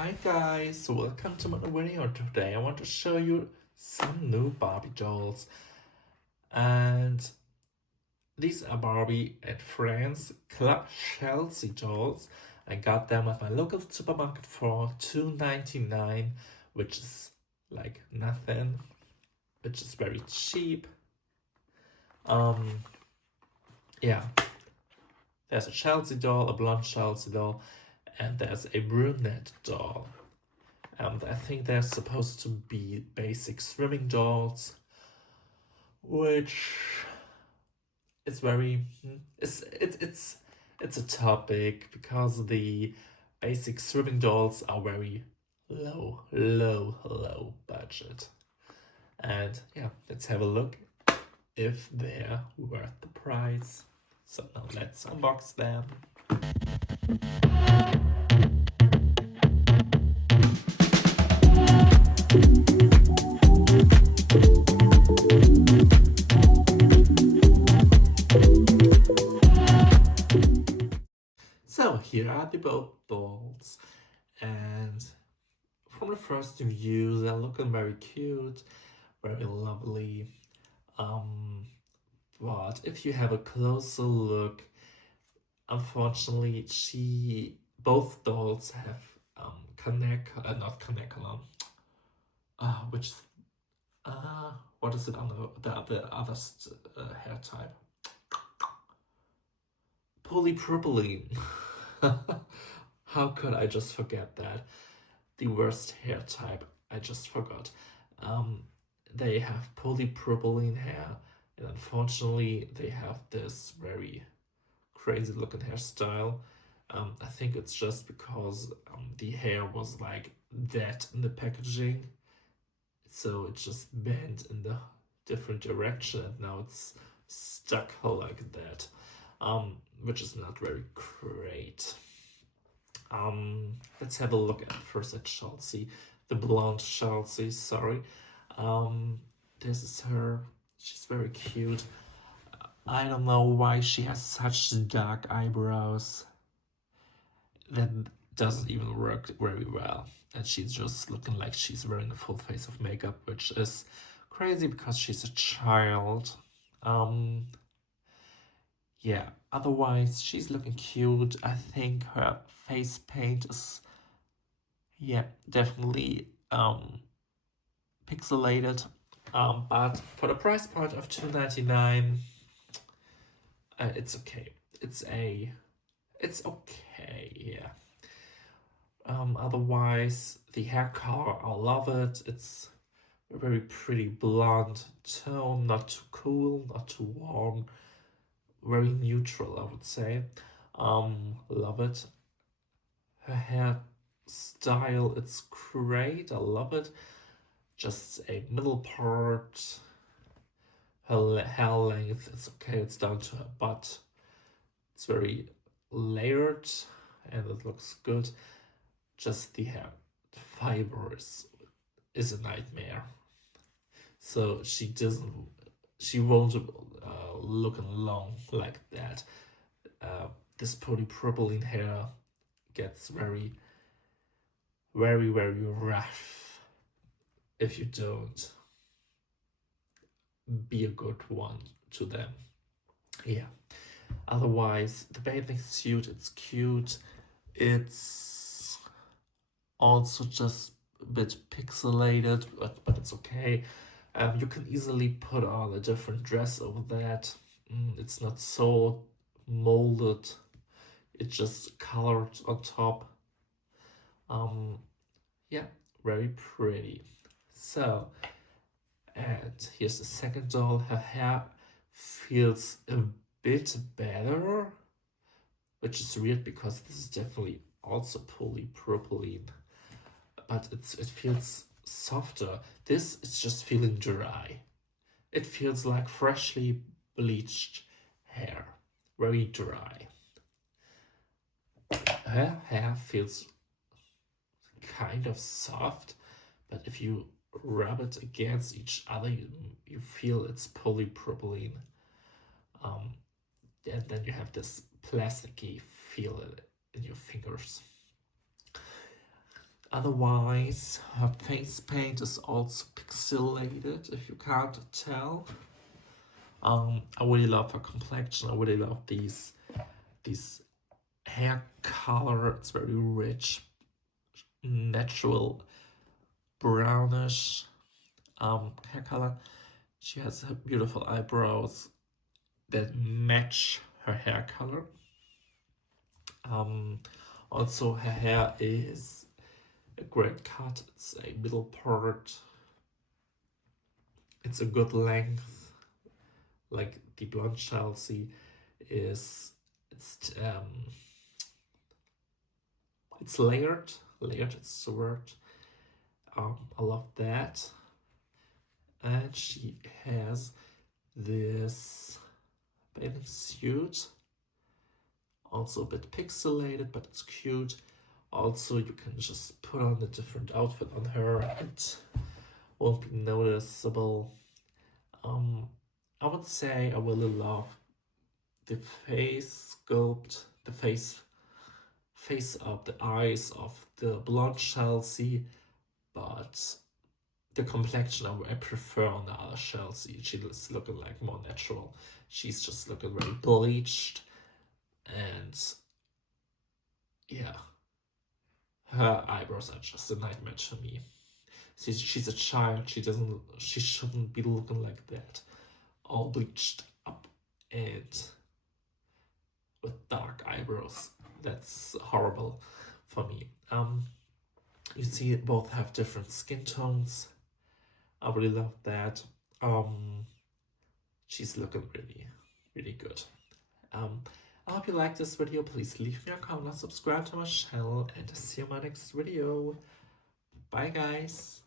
Hi guys, welcome to my video. Today I want to show you some new Barbie dolls. And these are Barbie and Friends Club Chelsea dolls. I got them at my local supermarket for $2.99, which is like nothing, which is very cheap. Yeah, there's a Chelsea doll, a blonde Chelsea doll, and there's a brunette doll. I think they're supposed to be basic swimming dolls, which is very it's a topic because the basic swimming dolls are very low budget. And yeah, let's have a look if they're worth the price. So now let's unbox them. So here are the both dolls, and from the first view they're looking very cute, very lovely. But if you have a closer look, unfortunately both dolls have not canneculum, which what is it on the other hair type? Polypropylene. How could I just forget that? The worst hair type. I just forgot. They have polypropylene hair, and unfortunately, they have this very crazy looking hairstyle. I think it's just because the hair was like that in the packaging, so it just bent in the different direction, and now it's stuck like that, which is not very great. Let's have a look at first at Chelsea, the blonde Chelsea. Sorry, this is her. She's very cute. I don't know why she has such dark eyebrows. That doesn't even work very well. And she's just looking like she's wearing a full face of makeup, which is crazy because she's a child. Yeah, otherwise she's looking cute. I think her face paint is, yeah, definitely pixelated. But for the price point of $2.99, it's okay. It's okay, yeah. Otherwise, the hair color, I love it. It's a very pretty blonde tone, not too cool, not too warm, very neutral, I would say. Love it. Her hair style, it's great. I love it. Just a middle part. Her hair length, it's okay. It's down to her butt. It's very layered, and it looks good. Just the hair fiber is a nightmare. So she won't look long like that. This polypropylene hair gets very rough if you don't be a good one to them. Yeah. Otherwise, the bathing suit, it's cute. It's also just a bit pixelated, but it's okay. You can easily put on a different dress over that. It's not so molded. It's just colored on top. Yeah, very pretty. So, and here's the second doll. Her hair feels a bit better, which is weird because this is definitely also polypropylene, but it feels softer. This is just feeling dry. It feels like freshly bleached hair, very dry. Her hair feels kind of soft, but if you rub it against each other, you feel it's polypropylene. And then you have this plasticky feel in your fingers. Otherwise, her face paint is also pixelated, if you can't tell. I really love her complexion. I really love these hair color. It's very rich, natural brownish hair color. She has beautiful eyebrows that match her hair color. Also, her hair is a great cut. It's a middle part. It's a good length. Like the blonde Chelsea is, it's layered. Layered is the word. I love that. And she has this bathing suit, also a bit pixelated, but it's cute. Also, you can just put on a different outfit on her. It won't be noticeable. I would say I really love the face sculpt, the face of the eyes of the blonde Chelsea, but the complexion I prefer on the other Chelsea. She's looking like more natural. She's just looking very bleached, and yeah, her eyebrows are just a nightmare to me. She's a child. She shouldn't be looking like that, all bleached up and with dark eyebrows. That's horrible for me. You see, both have different skin tones. I really love that. She's looking really, really good. I hope you liked this video. Please leave me a comment, subscribe to my channel, and see you in my next video. Bye, guys.